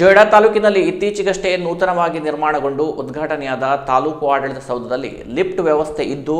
ಜೊಯ್ಡಾ ತಾಲೂಕಿನಲ್ಲಿ ಇತ್ತೀಚೆಗಷ್ಟೇ ನೂತನವಾಗಿ ನಿರ್ಮಾಣಗೊಂಡು ಉದ್ಘಾಟನೆಯಾದ ತಾಲೂಕು ಆಡಳಿತ ಸೌಧದಲ್ಲಿ ಲಿಫ್ಟ್ ವ್ಯವಸ್ಥೆ ಇದ್ದು,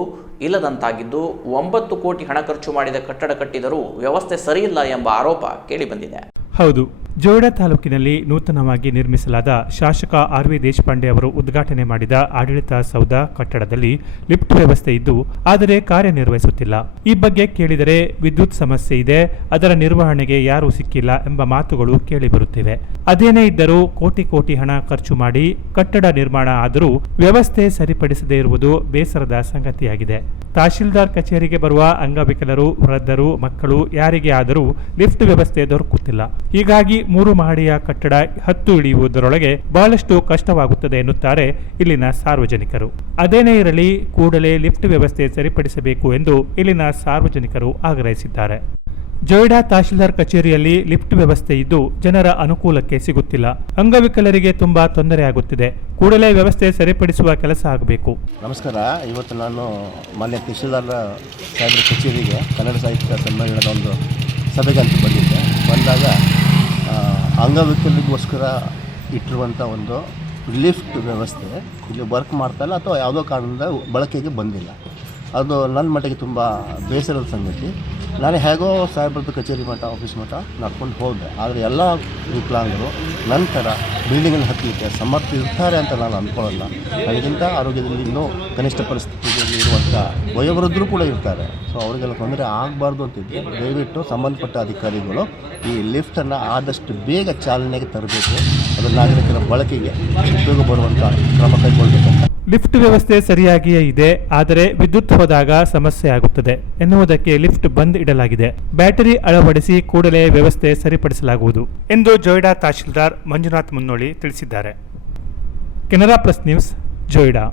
ಇಲ್ಲದಂತಾಗಿದ್ದು ಒಂಬತ್ತು ಕೋಟಿ ಹಣ ಖರ್ಚು ಮಾಡಿದ ಕಟ್ಟಡ ಕಟ್ಟಿದರೂ ವ್ಯವಸ್ಥೆ ಸರಿಯಿಲ್ಲ ಎಂಬ ಆರೋಪ ಕೇಳಿಬಂದಿದೆ. ಹೌದು. ಜೋಯಿಡಾ ತಾಲೂಕಿನಲ್ಲಿ ನೂತನವಾಗಿ ನಿರ್ಮಿಸಲಾದ ಶಾಸಕ ಆರ್ ವಿ ದೇಶಪಾಂಡೆ ಅವರು ಉದ್ಘಾಟನೆ ಮಾಡಿದ ಆಡಳಿತ ಸೌಧ ಕಟ್ಟಡದಲ್ಲಿ ಲಿಫ್ಟ್ ವ್ಯವಸ್ಥೆ ಇದ್ದು, ಆದರೆ ಕಾರ್ಯನಿರ್ವಹಿಸುತ್ತಿಲ್ಲ. ಈ ಬಗ್ಗೆ ಕೇಳಿದರೆ ವಿದ್ಯುತ್ ಸಮಸ್ಯೆ ಇದೆ, ಅದರ ನಿರ್ವಹಣೆಗೆ ಯಾರೂ ಸಿಕ್ಕಿಲ್ಲ ಎಂಬ ಮಾತುಗಳು ಕೇಳಿಬರುತ್ತಿವೆ. ಅದೇನೇ ಇದ್ದರೂ ಕೋಟಿ ಕೋಟಿ ಹಣ ಖರ್ಚು ಮಾಡಿ ಕಟ್ಟಡ ನಿರ್ಮಾಣ ಆದರೂ ವ್ಯವಸ್ಥೆ ಸರಿಪಡಿಸದೇ ಇರುವುದು ಬೇಸರದ ಸಂಗತಿಯಾಗಿದೆ. ತಹಶೀಲ್ದಾರ್ ಕಚೇರಿಗೆ ಬರುವ ಅಂಗವಿಕಲರು, ವೃದ್ಧರು, ಮಕ್ಕಳು ಯಾರಿಗೆ ಆದರೂ ಲಿಫ್ಟ್ ವ್ಯವಸ್ಥೆ ದೊರಕುತ್ತಿಲ್ಲ. ಹೀಗಾಗಿ ಮೂರು ಮಹಡಿಯ ಕಟ್ಟಡ ಹತ್ತು ಇಳಿಯುವುದರೊಳಗೆ ಬಹಳಷ್ಟು ಕಷ್ಟವಾಗುತ್ತದೆ ಎನ್ನುತ್ತಾರೆ ಇಲ್ಲಿನ ಸಾರ್ವಜನಿಕರು. ಅದೇನೇ ಇರಲಿ ಕೂಡಲೇ ಲಿಫ್ಟ್ ವ್ಯವಸ್ಥೆ ಸರಿಪಡಿಸಬೇಕು ಎಂದು ಇಲ್ಲಿನ ಸಾರ್ವಜನಿಕರು ಆಗ್ರಹಿಸಿದ್ದಾರೆ. ಜೊಯ್ಡಾ ತಹಶೀಲ್ದಾರ್ ಕಚೇರಿಯಲ್ಲಿ ಲಿಫ್ಟ್ ವ್ಯವಸ್ಥೆ ಇದ್ದು ಜನರ ಅನುಕೂಲಕ್ಕೆ ಸಿಗುತ್ತಿಲ್ಲ. ಅಂಗವಿಕಲರಿಗೆ ತುಂಬಾ ತೊಂದರೆಯಾಗುತ್ತಿದೆ ಕೂಡಲೇ ವ್ಯವಸ್ಥೆ ಸರಿಪಡಿಸುವ ಕೆಲಸ ಆಗಬೇಕು. ನಮಸ್ಕಾರ. ಇವತ್ತು ನಾನು ಮಾನ್ಯ ತಹಶೀಲ್ದಾರ್ ಸಾಹೇಬ್ರ ಕಚೇರಿಗೆ ಕನ್ನಡ ಸಾಹಿತ್ಯ ಸಮ್ಮೇಳನದ ಒಂದು ಸಭೆಗೆ ಬಂದಿದ್ದೆ ಬಂದಾಗ ಅಂಗವಿಕಲರಿಗೋಸ್ಕರ ಇಟ್ಟಿರುವಂಥ ಒಂದು ಲಿಫ್ಟ್ ವ್ಯವಸ್ಥೆ. ಇಲ್ಲಿ ವರ್ಕ್ ಮಾಡ್ತಾಯಿಲ್ಲ ಅಥವಾ ಯಾವುದೋ ಕಾರಣದಿಂದ ಬಳಕೆಗೆ ಬಂದಿಲ್ಲ. ಅದು ನನ್ನ ಮಟ್ಟಿಗೆ ತುಂಬ ಬೇಸರದ ಸಂಗತಿ. ನಾನು ಹೇಗೋ ಸಾಹೇಬ್ರದ್ದು ಕಚೇರಿ ಮಠ ಆಫೀಸ್ ಮಠ ನಡ್ಕೊಂಡು ಹೋದೆ. ಆದರೆ ಎಲ್ಲ ವಿಕಲಾಂಗರು ನಂತರ ಬಿಲ್ಡಿಂಗನ್ನು ಹತ್ತಲಿಕ್ಕೆ ಸಮರ್ಥ ಇರ್ತಾರೆ ಅಂತ ನಾನು ಅಂದ್ಕೊಳ್ಳಲ್ಲ ಅದಕ್ಕಿಂತ ಆರೋಗ್ಯದಲ್ಲಿ ಇನ್ನೂ ಕನಿಷ್ಠ ಪರಿಸ್ಥಿತಿಯಲ್ಲಿ ಇರುವಂಥ ವಯೋವೃದ್ಧರು ಕೂಡ ಇರ್ತಾರೆ. ಸೊ ಅವರಿಗೆಲ್ಲ ತೊಂದರೆ ಆಗಬಾರ್ದು ಅಂತಿದ್ದೆ. ದಯವಿಟ್ಟು ಸಂಬಂಧಪಟ್ಟ ಅಧಿಕಾರಿಗಳು ಈ ಲಿಫ್ಟನ್ನು ಆದಷ್ಟು ಬೇಗ ಚಾಲನೆಗೆ ತರಬೇಕು. ಅದು ನಾಗರಿಕರ ಬಳಕೆಗೆ ಉಪಯೋಗ ಬರುವಂಥ ಕ್ರಮ ಕೈಗೊಳ್ಳಬೇಕಂತ ಲಿಫ್ಟ್ ವ್ಯವಸ್ಥೆ ಸರಿಯಾಗಿಯೇ ಇದೆ, ಆದರೆ ವಿದ್ಯುತ್ ಹೋದಾಗ ಸಮಸ್ಯೆ ಆಗುತ್ತದೆ ಎನ್ನುವುದಕ್ಕೆ ಲಿಫ್ಟ್ ಬಂದ್ ಇಡಲಾಗಿದೆ. ಬ್ಯಾಟರಿ ಅಳವಡಿಸಿ ಕೂಡಲೇ ವ್ಯವಸ್ಥೆ ಸರಿಪಡಿಸಲಾಗುವುದು ಎಂದು ಜೋಯಿಡಾ ತಹಶೀಲ್ದಾರ್ ಮಂಜುನಾಥ್ ಮುನ್ನೋಳಿ ತಿಳಿಸಿದ್ದಾರೆ. Canara plus news, Joida.